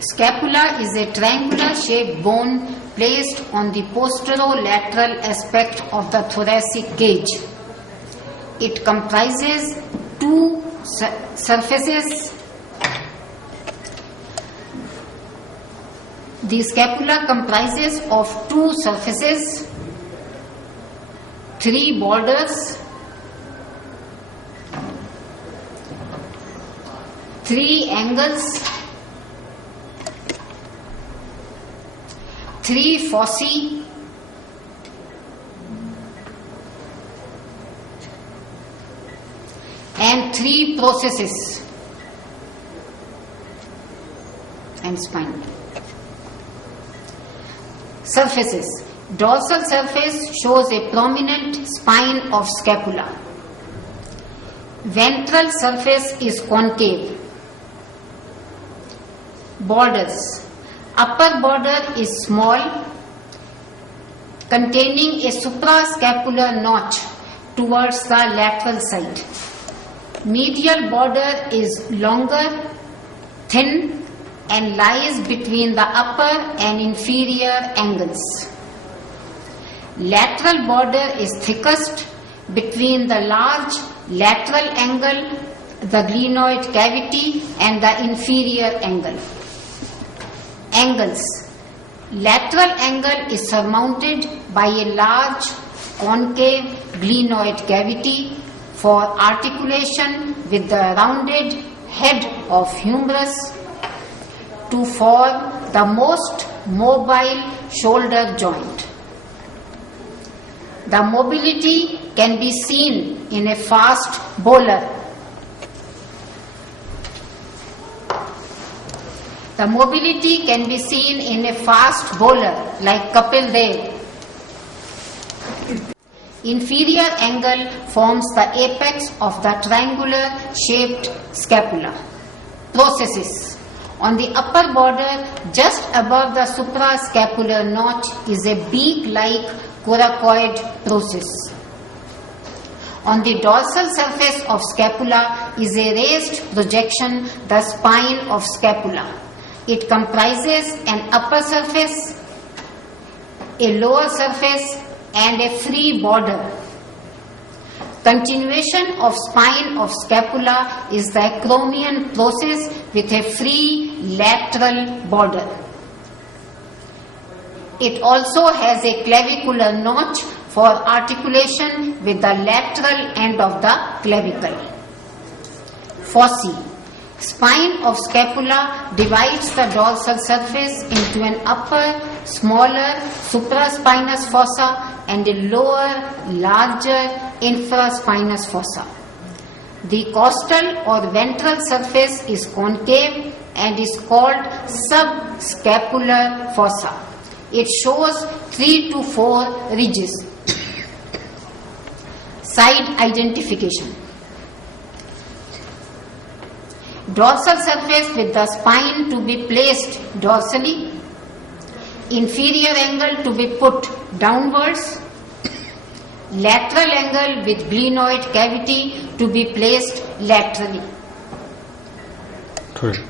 Scapula is a triangular shaped bone placed on the posterolateral aspect of the thoracic cage. It comprises two surfaces. The scapula comprises of two surfaces, three borders, three angles, three fossae, and three processes and spine. Surfaces. Dorsal surface shows a prominent spine of scapula. Ventral surface is concave. Borders. Upper border is small, containing a suprascapular notch towards the lateral side. Medial border is longer, thin, and lies between the upper and inferior angles. Lateral border is thickest between the large lateral angle, the glenoid cavity, and the inferior angle. Angles. Lateral angle is surmounted by a large concave glenoid cavity for articulation with the rounded head of humerus to form the most mobile shoulder joint. The mobility can be seen in a fast bowler. The mobility can be seen in a fast bowler like Kapil Dev. Inferior angle forms the apex of the triangular shaped scapula. Processes. On the upper border, just above the suprascapular notch, is a beak-like coracoid process. On the dorsal surface of scapula is a raised projection, the spine of scapula. It comprises an upper surface, a lower surface, and a free border. Continuation of spine of scapula is the acromion process with a free lateral border. It also has a clavicular notch for articulation with the lateral end of the clavicle. Fossae. Spine of scapula divides the dorsal surface into an upper, smaller supraspinous fossa and a lower, larger infraspinous fossa. The costal or ventral surface is concave and is called subscapular fossa. It shows 3 to 4 ridges. Side identification. Dorsal surface with the spine to be placed dorsally. Inferior angle to be put downwards. Lateral angle with glenoid cavity to be placed laterally. Correct.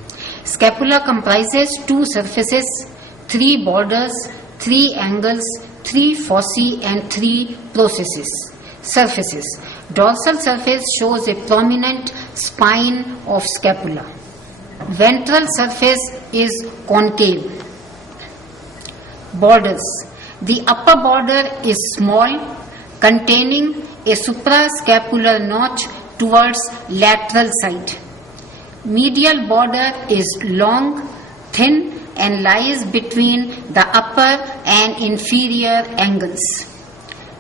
Scapula comprises 2 surfaces, 3 borders, 3 angles, 3 fossae and 3 processes. Surfaces. Dorsal surface shows a prominent spine of scapula. Ventral surface is concave. Borders. The upper border is small, containing a suprascapular notch towards lateral side. Medial border is long, thin, and lies between the upper and inferior angles.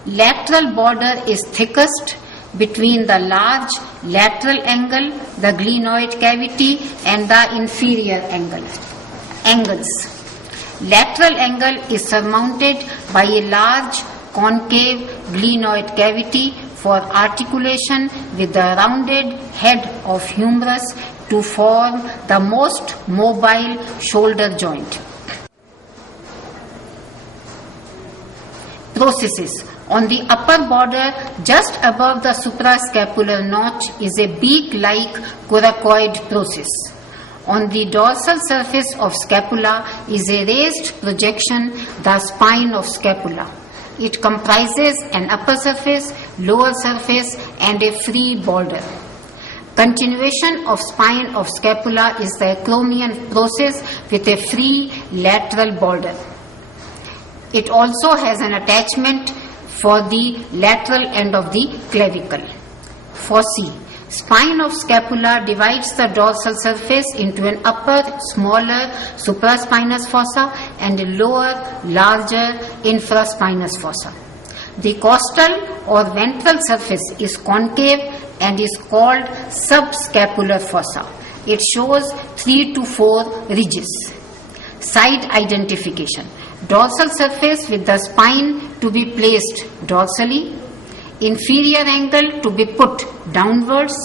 Lateral border is thickest between the large lateral angle, the glenoid cavity, and the inferior angles. Lateral angle is surmounted by a large concave glenoid cavity for articulation with the rounded head of humerus to form the most mobile shoulder joint. Processes. On the upper border, just above the suprascapular notch, is a beak-like coracoid process. On the dorsal surface of scapula is a raised projection, the spine of scapula. It comprises an upper surface, lower surface, and a free border. Continuation of spine of scapula is the acromion process with a free lateral border. It also has an attachment for the lateral end of the clavicle. Fossae. Spine of scapula divides the dorsal surface into an upper, smaller supraspinous fossa and a lower, larger infraspinous fossa. The costal or ventral surface is concave and is called subscapular fossa. It shows 3 to 4 ridges. Side identification. Dorsal surface with the spine to be placed dorsally, inferior angle to be put downwards,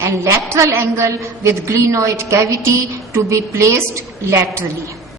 and lateral angle with glenoid cavity to be placed laterally.